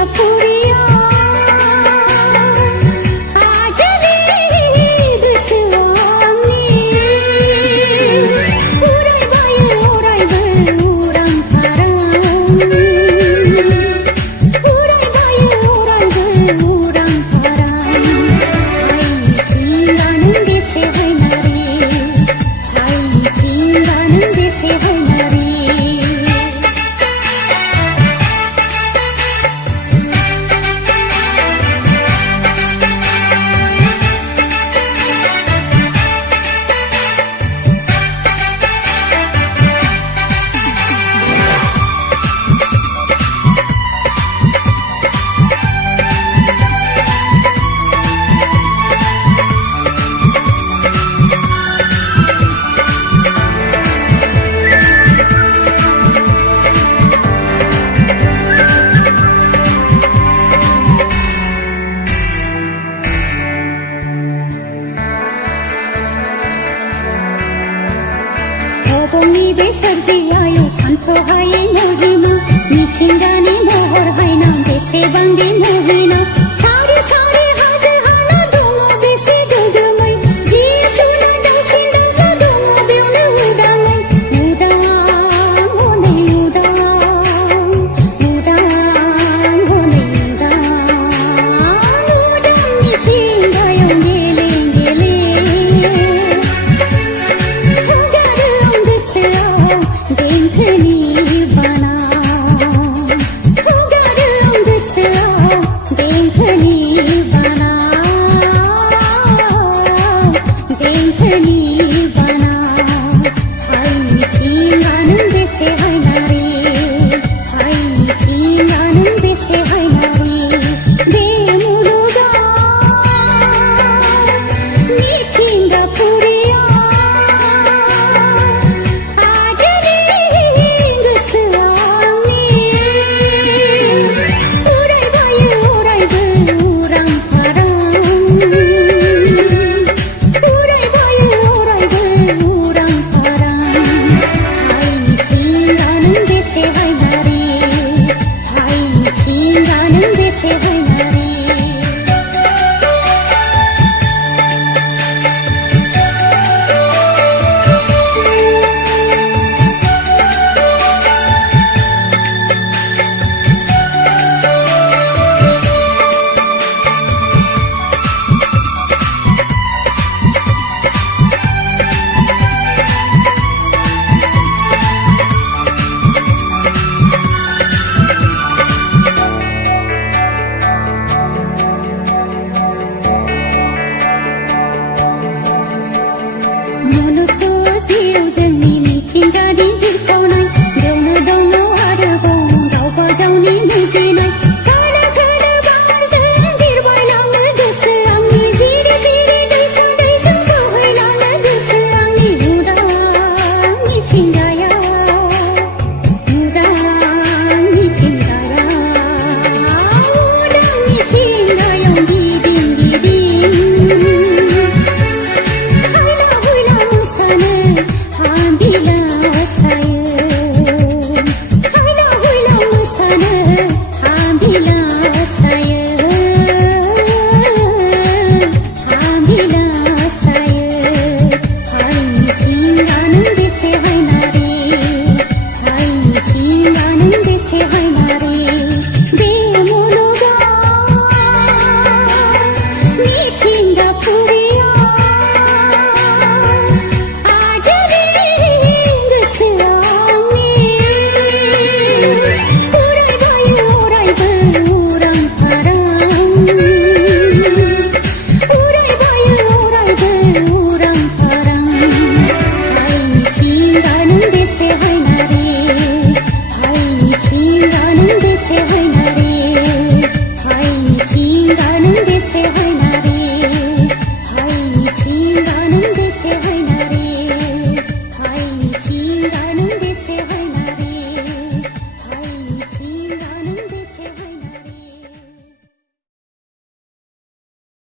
mithinga poriya ajare guswamni urai bayu urang param urai bayu urang param hai mithinga nung bese hai nari hai mithinga nung bese hai nari Obongni besardi ayo santo haye mohima mithingani mohor haina bese bangi mohina sare sare haje hala dongo bese dogmai ji chuna dausin danga dongo beune udangai udang honai udang honai udang mithinga yong gele gele Dhanmani bana garam dasa Dhanmani bana Dhanmani bana hai mithinga nung bese hai nari hai mithinga nung bese hai nari be MULUGAO mithinga poriya जोंनि मिथिंगानि जिरखावनाय बेयावनो दङ आरोबाव गावबा गावनि मुजिनाय खोलो खोलो बारजों बिरबायलाङो गोसो आंनि जिरि जिरि दैसा दैजों बोहैलाङो गोसो आंनि उदां मिथिंगाया उदां मिथिंगायाव गिदिं गिदिं से